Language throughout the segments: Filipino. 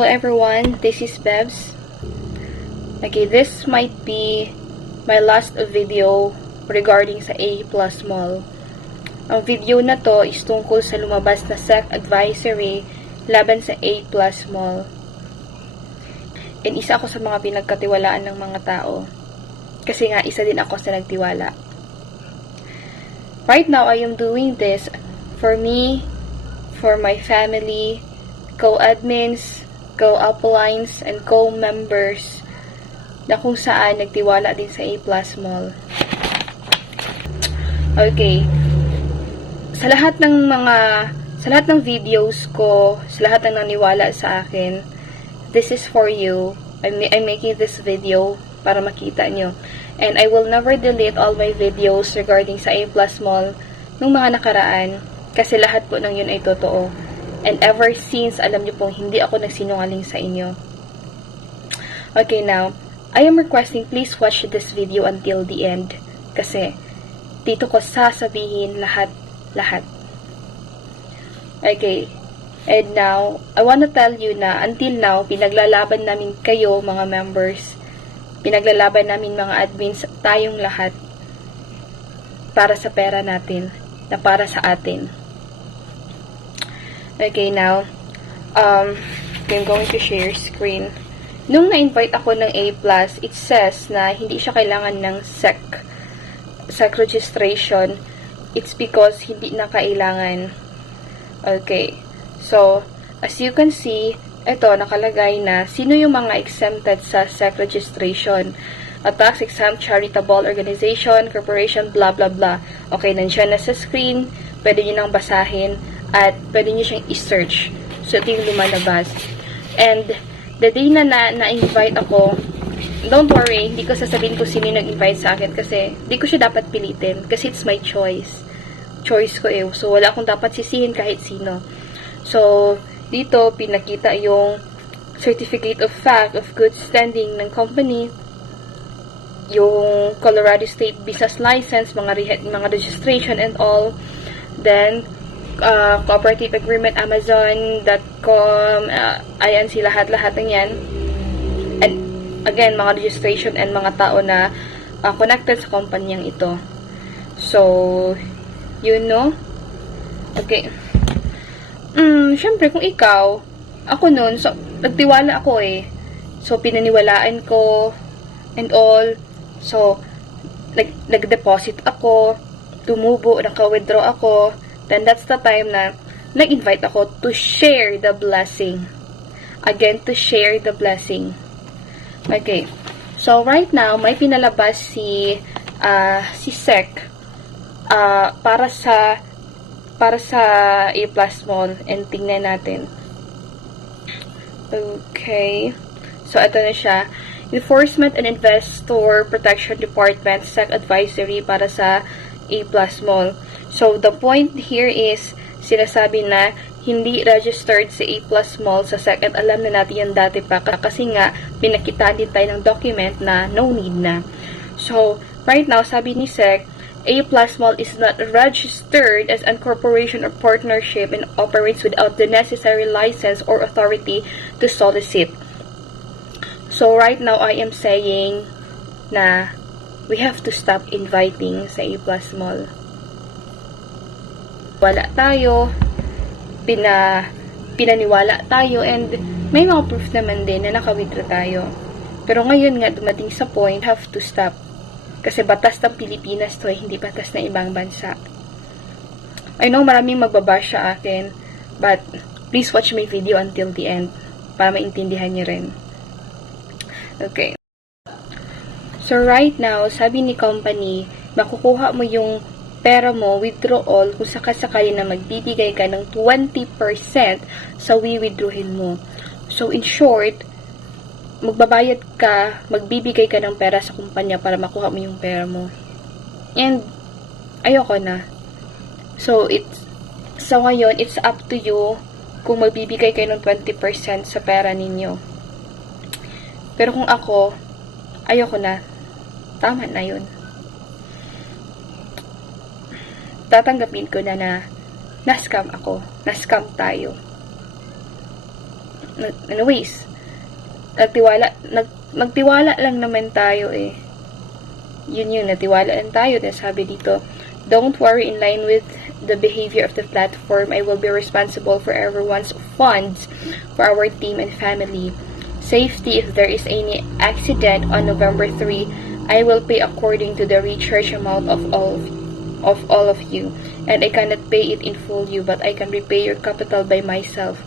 Hello everyone, this is Bebs. Okay, this might be my last video regarding sa A+ Mall. Ang video na to is tungkol sa lumabas na SEC advisory laban sa A+ Mall. And isa ako sa mga pinagkatiwalaan ng mga tao. Kasi nga, isa din ako sa nagtiwala. Right now, I am doing this for me, for my family, co-admins, co-uplines, and co-members na kung saan nagtiwala din sa A+ Mall. Okay. Sa lahat ng videos ko, sa lahat ng naniwala sa akin, this is for you. I'm making this video para makita nyo. And I will never delete all my videos regarding sa A+ Mall nung mga nakaraan kasi lahat po ng yun ay totoo. And ever since, alam nyo pong hindi ako nagsinungaling sa inyo. Okay, now, I am requesting please watch this video until the end. Kasi, dito ko sasabihin lahat. Okay. And now, I wanna tell you na until now, pinaglalaban namin kayo, mga members. Pinaglalaban namin mga admins, tayong lahat. Para sa pera natin. Na para sa atin. Okay, now, I'm going to share screen. Nung na-invite ako ng A+, it says na hindi siya kailangan ng SEC registration. It's because hindi na kailangan. Okay, so, as you can see, ito, nakalagay na sino yung mga exempted sa SEC registration. A tax-exempt charitable organization, corporation, blah, blah, blah. Okay, nandiyan na sa screen. Pwede nyo nang basahin. At pwede nyo siyang i-search. So, ito yung lumalabas. And, the day na na-invite ako, don't worry, hindi ko sasabihin kung sino nag-invite sa akin kasi hindi ko siya dapat pilitin. Kasi it's my choice. Choice ko eh. So, wala akong dapat sisihin kahit sino. So, dito, pinakita yung Certificate of Fact of Good Standing ng company, yung Colorado State Business License, mga registration and all. Then, cooperative agreement, Amazon.com, ayan si lahat ng yan. And again, mga registration and mga tao na connected sa kumpanyang ito. So, you know? Okay. Syempre, kung ikaw, ako nun, so, nagtiwala ako eh. So, pinaniwalaan ko and all. So, nag-deposit ako, tumubo, naka-withdraw ako. Then, that's the time na nag-invite ako to share the blessing. Again, to share the blessing. Okay. So, right now, may pinalabas si SEC para sa A+ Mall. And tingnan natin. Okay. So, ito na siya. Enforcement and Investor Protection Department SEC Advisory para sa A+ Mall. So, the point here is, sinasabi na hindi registered si A+ Mall sa SEC at alam na natin yan dati pa kasi nga, pinakita din tayo ng document na no need na. So, right now, sabi ni SEC, A+ Mall is not registered as a corporation or partnership and operates without the necessary license or authority to solicit. So, right now, I am saying na we have to stop inviting sa A+ Mall. Wala tayo, pinaniwala tayo, and may mga proof naman din na naka-withdraw tayo. Pero ngayon nga, dumating sa point, have to stop. Kasi batas ng Pilipinas to, hindi batas ng ibang bansa. I know maraming magbabash sa akin, but please watch my video until the end para maintindihan niyo rin. Okay. So, right now, sabi ni company, makukuha mo yung pera mo, withdrawal, kung sakasakali na magbibigay ka ng 20% sa withdrawin mo. So, in short, magbabayad ka, magbibigay ka ng pera sa kumpanya para makuha mo yung pera mo. And, ayoko na. So, ngayon, it's up to you kung magbibigay kayo ng 20% sa pera ninyo. Pero kung ako, ayoko na. Tama na yun. Tatanggapin ko na na-scam ako. Na-scam tayo. Anyways, magtiwala lang naman tayo eh. Yun, natiwala lang tayo. Then sabi dito, don't worry, in line with the behavior of the platform, I will be responsible for everyone's funds for our team and family. Safety, if there is any accident on November 3, I will pay according to the recharge amount of all of you. And I cannot pay it in full you, but I can repay your capital by myself.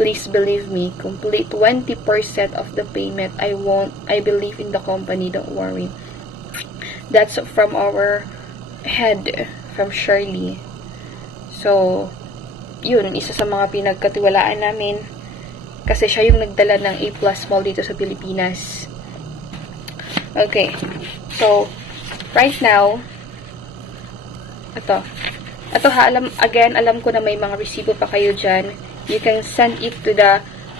Please believe me, complete 20% of the payment. I believe in the company, don't worry. That's from our head, from Shirley. So, yun, isa sa mga pinagkatiwalaan namin. Kasi siya yung nagdala ng A+ Mall dito sa Pilipinas. Okay. So, right now, ito ha, alam ko na may mga resibo pa kayo dyan. You can send it to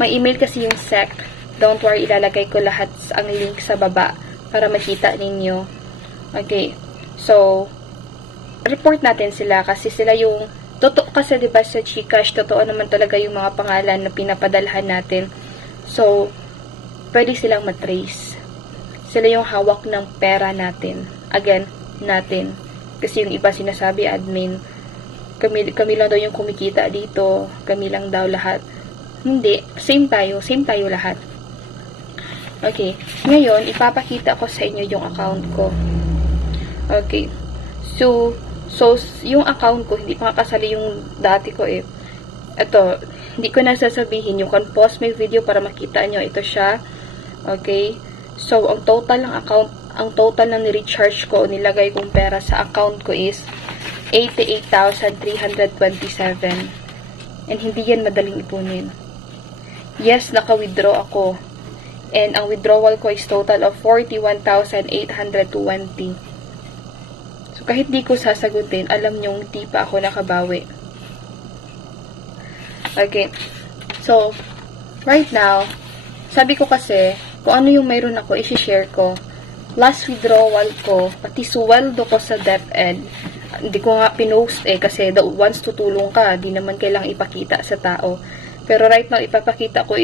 may email kasi yung SEC. Don't worry, ilalagay ko lahat ang link sa baba para makita ninyo. Okay. So, report natin sila kasi sila yung totoo kasi 'di ba sa GCash totoo naman talaga yung mga pangalan na pinapadalhan natin. So, pwede silang matrace. Sila yung hawak ng pera natin. Again, natin. Kasi yung iba sinasabi admin, kami lang daw yung kumikita dito, kami lang daw lahat. Hindi, same tayo lahat. Okay, ngayon ipapakita ko sa inyo yung account ko. Okay. So yung account ko, hindi pa kasali yung dati ko eh. Ito, hindi ko na sasabihin. You can pause my video para makita nyo. Ito siya. Okay. So, ang total ng ni-recharge ko o nilagay kong pera sa account ko is 88,327. And hindi yan madaling ipunin. Yes, naka-withdraw ako. And ang withdrawal ko is total of 41,820. So, kahit di ko sasagutin, alam nyong di pa ako nakabawi. Okay. So, right now, sabi ko kasi, kung ano yung mayroon ako, isi-share ko. Last withdrawal ko, pati suweldo ko sa DepEd, hindi ko nga pinost kasi once tutulong ka, di naman kailangang ipakita sa tao. Pero right now, ipapakita ko,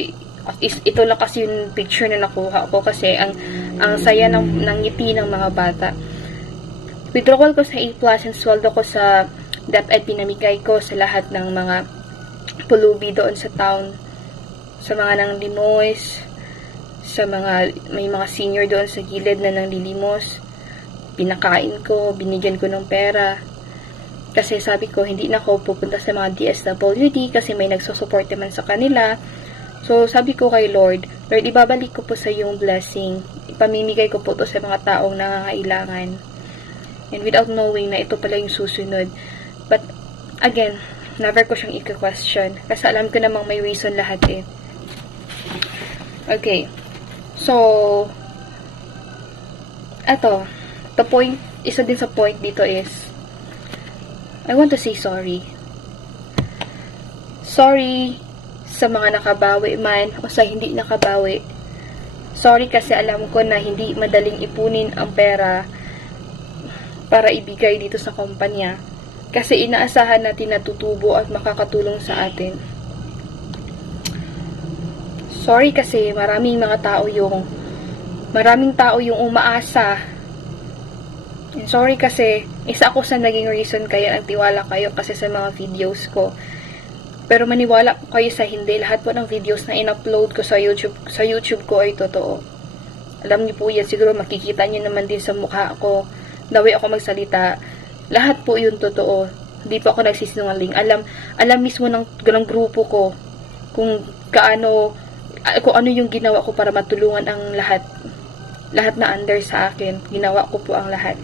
ito lang kasi yung picture na nakuha ko kasi ang saya ng ngiti ng mga bata. Withdrawal ko sa A+, and sweldo ko sa DepEd, pinamigay ko sa lahat ng mga pulubi doon sa town. Sa mga nang limos, may mga senior doon sa gilid na nang lilimos. Pinakain ko, binigyan ko ng pera. Kasi sabi ko, hindi na ako pupunta sa mga DSWD kasi may nagsusupport naman sa kanila. So, sabi ko kay Lord, ibabalik ko po sa yung blessing. Ipamimigay ko po to sa mga taong nangangailangan. And without knowing na ito pala yung susunod. But, again, never ko siyang i-question. Kasi alam ko namang may reason lahat eh. Okay. So, isa din sa point dito is, I want to say sorry. Sorry sa mga nakabawi man o sa hindi nakabawi. Sorry kasi alam ko na hindi madaling ipunin ang pera para ibigay dito sa kumpanya. Kasi inaasahan natin na tutubo at makakatulong sa atin. Sorry kasi maraming tao yung umaasa. And sorry kasi isa ako sa naging reason kaya nagtiwala kayo kasi sa mga videos ko. Pero maniwala po kayo sa hindi, lahat po ng videos na in-upload ko sa YouTube ko ay totoo. Alam niyo po yan, siguro makikita niyo naman din sa mukha ko. The way ako magsalita, lahat po yun totoo. Hindi po ako nagsisinungaling. Alam mismo ng grupo ko kung ano yung ginawa ko para matulungan ang lahat. Lahat na under sa akin. Ginawa ko po ang lahat.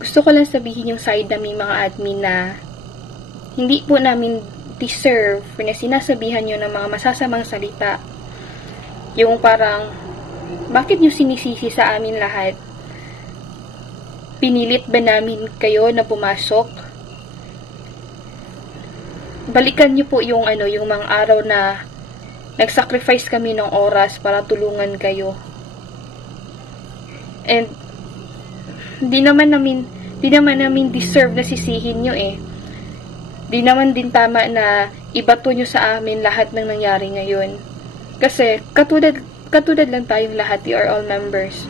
Gusto ko lang sabihin yung side namin mga admin na hindi po namin deserve na sinasabihan nyo ng mga masasamang salita. Yung parang, bakit nyo sinisisi sa amin lahat? Pinilit ba namin kayo na pumasok? Balikan nyo po yung mga araw na nag-sacrifice kami ng oras para tulungan kayo. And di naman namin deserve na sisihin nyo eh. di naman din tama na ibato nyo sa amin lahat ng nangyari ngayon. Kasi, katulad lang tayong lahat, we are all members.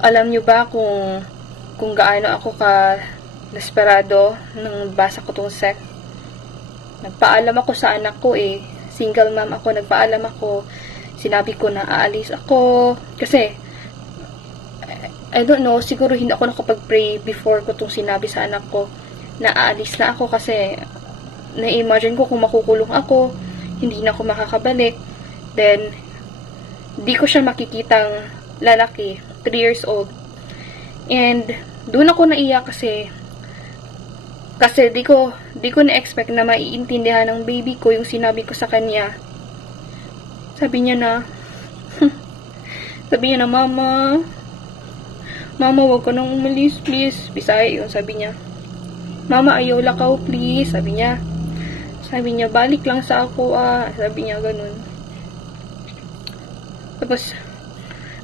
Alam nyo ba kung gaano ako desperado nang basa ko tong sect? Nagpaalam ako sa anak ko eh. Single mom ako, nagpaalam ako. Sinabi ko na aalis ako. Kasi, I don't know, siguro hindi ako nakapag-pray before ko tong sinabi sa anak ko na aalis na ako kasi na-imagine ko kung makukulong ako, hindi na ako makakabalik. Then, di ko siya makikitang lalaki, 3 years old. And, doon ako naiyak kasi di ko na-expect na maiintindihan ng baby ko yung sinabi ko sa kanya. Sabi niya na, Mama, wag ka nang umalis, please. Bisaya yun, sabi niya. Mama, ayaw lakaw, please. Sabi niya, balik lang sa ako, Sabi niya, ganun. Tapos,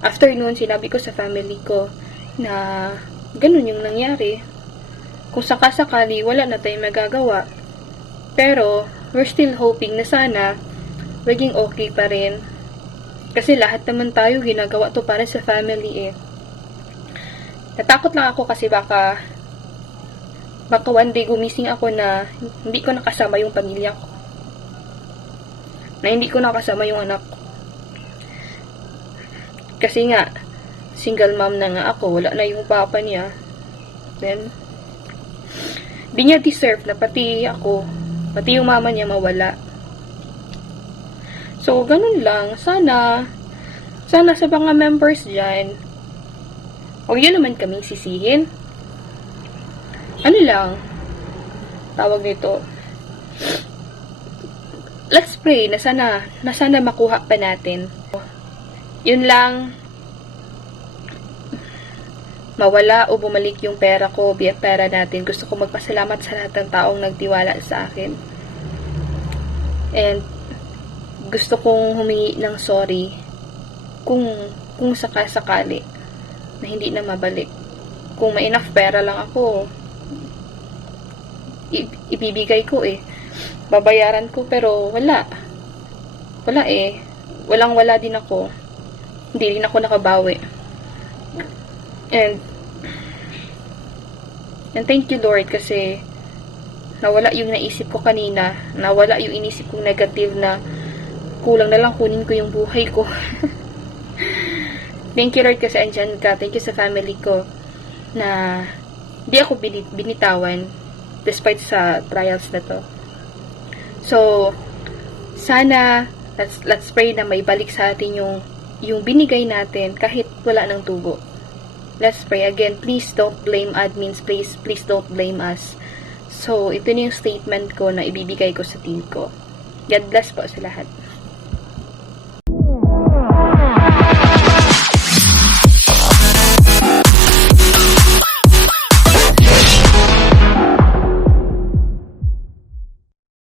after noon, sinabi ko sa family ko na ganun yung nangyari. Kung sakasakali, wala na tayong magagawa. Pero, we're still hoping na sana maging okay pa rin. Kasi lahat naman tayo ginagawa to para sa family eh. Natakot lang ako kasi baka one day gumising ako na hindi ko nakasama yung pamilya ko. Na hindi ko nakasama yung anak ko. Kasi nga, single mom na nga ako, wala na yung papa niya. Then, di niya deserve na pati ako, pati yung mama niya mawala. So, ganun lang. Sana sa mga members dyan, huwag yun naman kaming sisihin. Ano lang, tawag nito, let's pray na sana makuha pa natin. Yun lang, mawala o bumalik yung pera ko, pera natin. Gusto ko magpasalamat sa lahat ng taong nagtiwala sa akin. And, gusto kong humingi ng sorry kung sakasakali na hindi na mabalik. Kung may enough pera lang ako, ibibigay ko eh. Babayaran ko, pero wala. Wala eh. Wala din ako. Hindi rin ako nakabawi. And thank you Lord kasi nawala yung naisip ko kanina. Nawala yung inisip kong negative na kulang na lang kunin ko yung buhay ko. Thank you Lord kasi andyan ka. Thank you sa family ko na di ako binitawan despite sa trials na to. So, sana let's pray na may balik sa atin yung binigay natin kahit wala ng tubo. Let's pray again. Please don't blame admins. Please don't blame us. So, ito na yung statement ko na ibibigay ko sa team ko. God bless po sa lahat.